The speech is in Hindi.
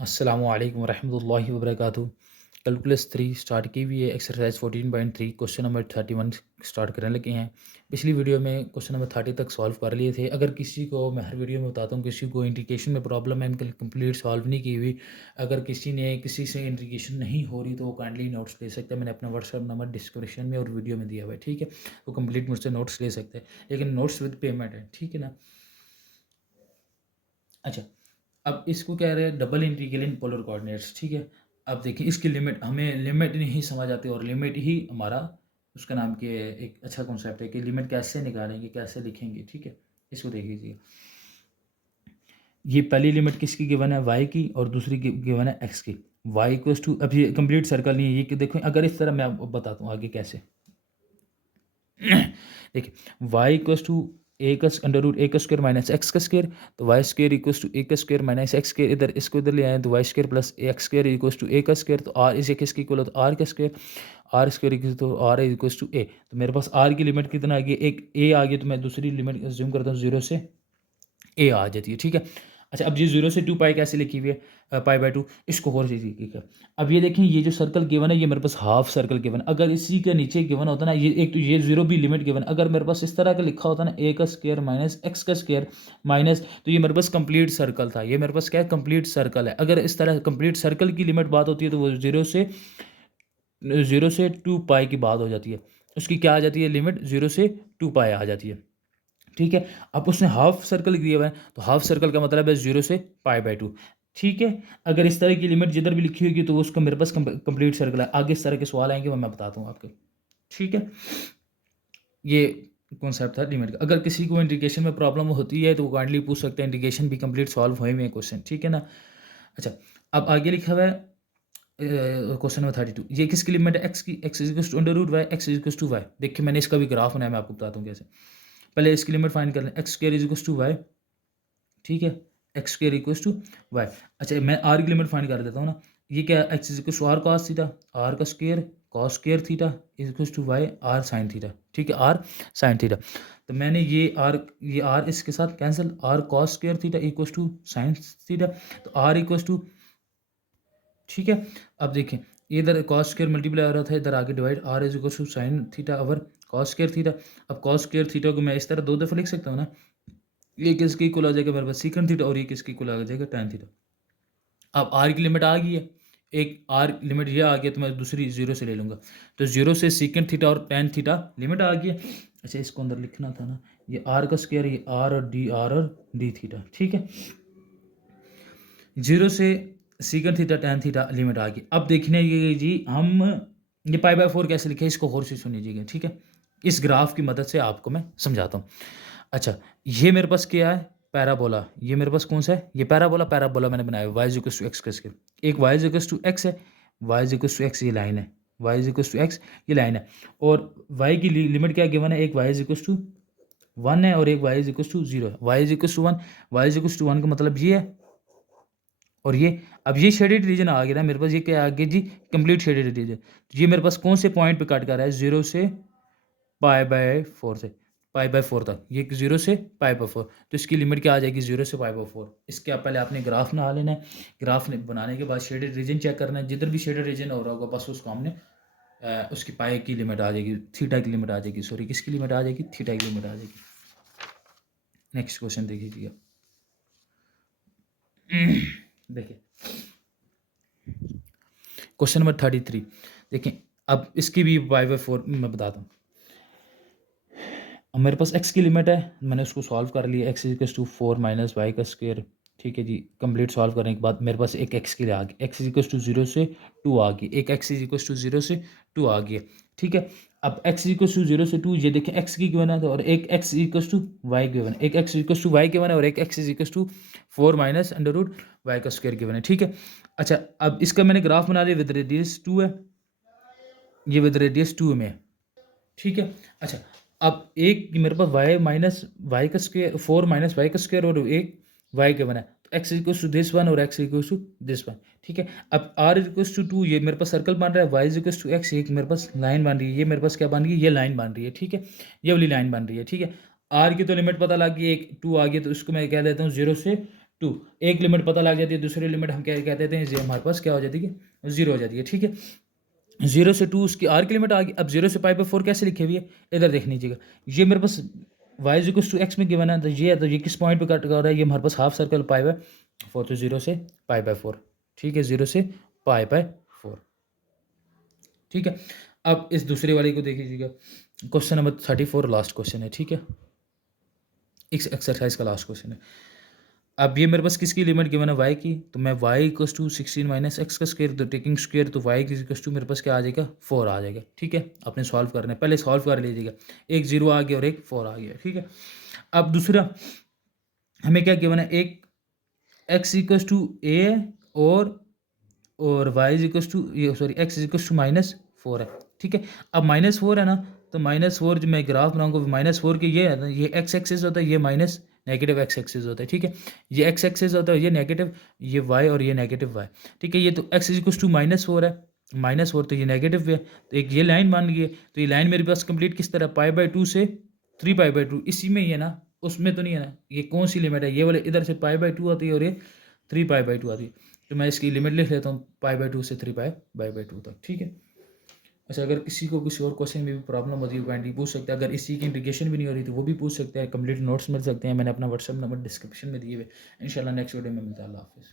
अस्सलामुअलैकुम वरहमतुल्लाहि वबरकातुहू। कैलकुलस 3 स्टार्ट की हुई है। एक्सरसाइज 14.3 क्वेश्चन नंबर 31 स्टार्ट करने लगे हैं। पिछली वीडियो में क्वेश्चन नंबर 30 तक सॉल्व कर लिए थे। अगर किसी को, मैं हर वीडियो में बताता हूँ, किसी को इंडिकेशन में प्रॉब्लम है, इनके कंप्लीट सॉल्व नहीं की हुई, अगर किसी से इंडिकेशन नहीं हो रही तो वो काइंडली नोट्स ले सकते हैं। मैंने अपना व्हाट्सएप नंबर डिस्क्रिप्शन में और वीडियो में दिया हुआ है, ठीक है। वो कंप्लीट मुझसे नोट्स ले सकते हैं, लेकिन नोट्स विद पेमेंट है, ठीक है ना। अच्छा, अब इसको कह रहे हैं double integral in polar coordinates, ठीक है। अब देखिए इसकी लिमिट, हमें लिमिट नहीं समझ आती और लिमिट ही हमारा उसका नाम क्या है, एक अच्छा कॉन्सेप्ट है कि लिमिट कैसे निकालेंगे, कैसे लिखेंगे, ठीक है। इसको देख लीजिए, ये पहली लिमिट किसकी गिवन है, वाई की, और दूसरी गिवन है एक्स की। वाई इक्वल्स टू, अब ये कंप्लीट सर्कल नहीं है ये, कि देखो अगर इस तरह मैं आपको बताता हूँ आगे कैसे। देखिए वाई इक्वल्स टू ए का अंडर रूट ए का स्क्वायर माइनस एक्स का स्क्वायर, तो Y square equals to A का स्क्वायर माइनस एक्स स्क्वायर, इधर इसको इधर ले आए तो Y square plus X square equals to A का स्क्वायर, तो आर इसे किसकी इक्वल है, तो आर का स्क्वायर, आर स्क्वायर इक्वल्स तो आर इक्वल्स टू ए। तो मेरे पास आर की लिमिट कितना आ गई, एक ए आ गई, तो मैं दूसरी लिमिट अज्यूम करता हूँ 0 से ए आ जाती है, ठीक है। अच्छा, अब ये 0 से 2 पाई कैसे लिखी हुई है, पाई बाय 2, इसको और चीज़ ठीक है। अब ये देखें, ये जो सर्कल गिवन है ये मेरे पास हाफ सर्कल गिवन, अगर इसी के नीचे गिवन होता ना, ये एक तो ये 0 भी लिमिट गिवन, अगर मेरे पास इस तरह का लिखा होता ना, ए का स्क्वायर माइनस एक्स का स्क्वायर माइनस, तो ये मेरे पास कंप्लीट सर्कल था, ये मेरे पास क्या है, कंप्लीट सर्कल है। अगर इस तरह कंप्लीट सर्कल की लिमिट बात होती है तो वो 0 से 2 पाई की बात हो जाती है, उसकी क्या आ जाती है लिमिट, 0 से 2 पाई आ जाती है, ठीक है। अब उसने हाफ सर्कल दिया हुआ है, तो हाफ सर्कल का मतलब है 0 से पाई बाय 2, ठीक है। अगर इस तरह की लिमिट जिधर भी लिखी होगी तो वो उसका मेरे पास कंप्लीट सर्कल है। आगे इस तरह के सवाल आएंगे वो मैं बताता हूँ आपको, ठीक है। ये कॉन्सेप्ट था लिमिट का। अगर किसी को इंडिकेशन में प्रॉब्लम होती है तो वो काइंडली पूछ सकते हैं, इंडिकेशन भी कंप्लीट सॉल्व हुए हुए हैं क्वेश्चन, ठीक है ना। अच्छा, अब आगे लिखा हुआ है क्वेश्चन नंबर 32, ये किसकी लिमिट है, एक्स की, X is to under root Y, X is to Y. देखिए मैंने इसका भी ग्राफ बनाया, मैं आपको बताता हूँ कैसे। पहले इसकी लिमिट फाइंड कर लें, X square is to Y, ठीक है, X square equals to Y. अच्छा, मैं आर की लिमिट फाइंड कर देता हूँ ना, ये क्या है, X equals to R cos theta, R का square cos square theta equals to Y R sine theta, ठीक है, आर साइन थीटा। तो मैंने ये आर इसके साथ cancel, R cos square theta equals to sine theta, तो आर इक्वल्स टू, ठीक है। अब देखें, इधर कॉस स्क्वायर मल्टीप्लाई हो रहा था, इधर आगे divide, R is equals to sine theta over cos square theta. अब कॉस स्क्वायर थीटा को मैं इस तरह दो दफ़ा लिख सकता हूँ ना, ये किसकी इक्वल आ जाएगा मेरे पास, सीकन थीटा, और ये किसकी इक्वल आ जाएगा, टैन थीटा। अब आर की लिमिट आ गई है, एक आर लिमिट ये आ गया, तो मैं दूसरी 0 से ले लूँगा, तो 0 से सीकन थीटा और टैन थीटा लिमिट आ गई है। अच्छा, इसको अंदर लिखना था ना, ये आर का स्क्वायर, ये आर और डी थीटा, ठीक है। 0 से सीकन थीटा टैन थीटा लिमिट आ गई। अब देखने ये जी, हम ये पाई बाय 4 कैसे लिखे, इसको और से सुनिएगा, ठीक है। इस ग्राफ की मदद से आपको मैं समझाता हूँ। अच्छा, ये मेरे पास क्या है, पैराबोला, ये मेरे पास कौन सा है, ये पैराबोला, पैराबोला मैंने बनाया है, Y is equals to X का स्क्वायर, एक Y is equals to X है, Y is equals to X ये लाइन है, Y is equals to X ये लाइन है, और वाई की लिमिट क्या गिवन है, एक वाई इज इक्वल्स टू 1 है और एक वाई इज इक्वल्स टू 0 है। Y is equals to 1, Y is equals to 1 का मतलब ये है, और ये, अब ये शेडेड रीजन आ गया ना मेरे पास, ये क्या आ गया जी, कंप्लीट शेडेड रीजन। ये मेरे पास कौन से पॉइंट पे कट कर रहा है, 0 से पाई बाय 4 से, पाई बाय 4 तक, ये 0 से पाई बाय 4, तो इसकी लिमिट क्या आ जाएगी, 0 से पाई बाय 4। इसके आप पहले आपने ग्राफ बना लेना है, ग्राफ बनाने के बाद शेडेड रीजन चेक करना है, जिधर भी शेडेड रीजन हो रहा होगा बस उसको हमने उसकी पाई की लिमिट आ जाएगी, थीटा की लिमिट आ जाएगी, सॉरी किसकी लिमिट आ जाएगी, थीटा की लिमिट आ जाएगी। नेक्स्ट क्वेश्चन देखिए, देखिए क्वेश्चन नंबर 33, देखिए अब इसकी भी पाई बाय 4 मैं बताता हूँ। अब मेरे पास x की लिमिट है, मैंने उसको सॉल्व कर लिया, X equals to 4 minus Y का स्क्वायर, ठीक है जी। कंप्लीट सॉल्व करने के बाद मेरे पास एक x के लिए आ गई, एक्स इक्वल्स टू 0 से 2 आ गई, एक x इक्वल्स टू 0 से 2 आ गई, ठीक है। अब x इक्वल्स टू 0 से 2, ये देखें x की गिवन है, तो और एक x equals to y given है, एक x equals to y given है और एक x equals to 4 minus under root Y का स्क्वायर गिवन है, ठीक है। अच्छा, अब इसका मैंने ग्राफ बना लिया, विद रेडियस 2 है, ये विद रेडियस 2 में है, ठीक है। अच्छा, अब एक मेरे पास वाई माइनस वाई का स्क्वायर, 4 माइनस वाई का स्क्वायर, और एक वाई का बना है, तो X equals to this one और X equals to this one, ठीक है। अब आर इक्वल्स टू 2, ये मेरे पास सर्कल बन रहा है, वाई इक्वल्स टू एक्स, एक मेरे पास लाइन बन रही है, ये मेरे पास क्या बन रही है, ये लाइन बन रही है, ठीक है, ये वाली लाइन बन रही है, ठीक है। आर की तो लिमिट पता लग गई, एक 2 आ गई, तो उसको मैं कह देता हूँ 0 से 2। एक लिमिट पता लग जाती है, दूसरी लिमिट हम क्या कहते हैं, ये हमारे पास क्या हो जाती है, 0 हो जाती है। ठीक है, 0 से 2 उसकी आर की लिमिट आ गई। अब 0 से पाई बाई 4 कैसे लिखी हुई है, इधर देख लीजिएगा। ये मेरे पास y इक्वल्स टू एक्स में गिवन है, तो ये है, तो ये किस पॉइंट पे कट कर रहा है, ये हमारे पास हाफ सर्कल पाई बाय 4, तो 0 से पाई बाय 4। ठीक है, 0 से पाई बाय 4। ठीक है, अब इस दूसरे वाले को देख लीजिएगा, क्वेश्चन नंबर 34 लास्ट क्वेश्चन है। ठीक है, इस एक्सरसाइज का लास्ट क्वेश्चन है। अब ये मेरे पास किसकी लिमिट गिवन है, y की, तो मैं y equals to 16 minus X का स्क्वायर, तो टेकिंग स्क्वायर, तो y इक्वल्स टू मेरे पास क्या आ जाएगा, 4 आ जाएगा। ठीक है, आपने सॉल्व करना है, पहले सॉल्व कर लीजिएगा। एक 0 आ गया और एक 4 आ गया। ठीक है, अब दूसरा हमें क्या गिवन है, एक x इक्वल्स टू ए है और y इक्वल्स टू ये सॉरी x इक्वल्स टू -4 है। ठीक है, अब -4 है ना, तो -4 जो मैं ग्राफ बनाऊंगा, -4 के ये है ना, ये x एक्सिस होता है, ये माइनस नेगेटिव x एक्सिस होता है। ठीक है, ये x एक्सिस होता है, ये नेगेटिव, ये y और ये नेगेटिव y। ठीक है, ये तो x इक्वल्स टू -4 है, -4 तो ये नेगेटिव है, तो एक ये लाइन बन गई है। तो ये लाइन मेरे पास कंप्लीट किस तरह, π/2 से 3π/2, इसी में ही है ना, उसमें तो नहीं है ना। ये कौन सी लिमिट है, ये वाले इधर से π/2 आती है और ये 3π/2 आती है। तो मैं इसकी लिमिट लिख लेता हूँ π/2 से 3π/2 तक। ठीक है, अच्छा, अगर किसी को किसी और क्वेश्चन में भी प्रॉब्लम होती है काइंडली पूछ सकते हैं। अगर इसी की इंटीग्रेशन भी नहीं हो रही तो वो भी पूछ सकते हैं। कंप्लीट नोट्स मिल सकते हैं, मैंने अपना व्हाट्सअप नंबर डिस्क्रिप्शन में दिए हुए। इंशाल्लाह नेक्स्ट वीडियो में मिलता है। अल्लाह हाफिज़।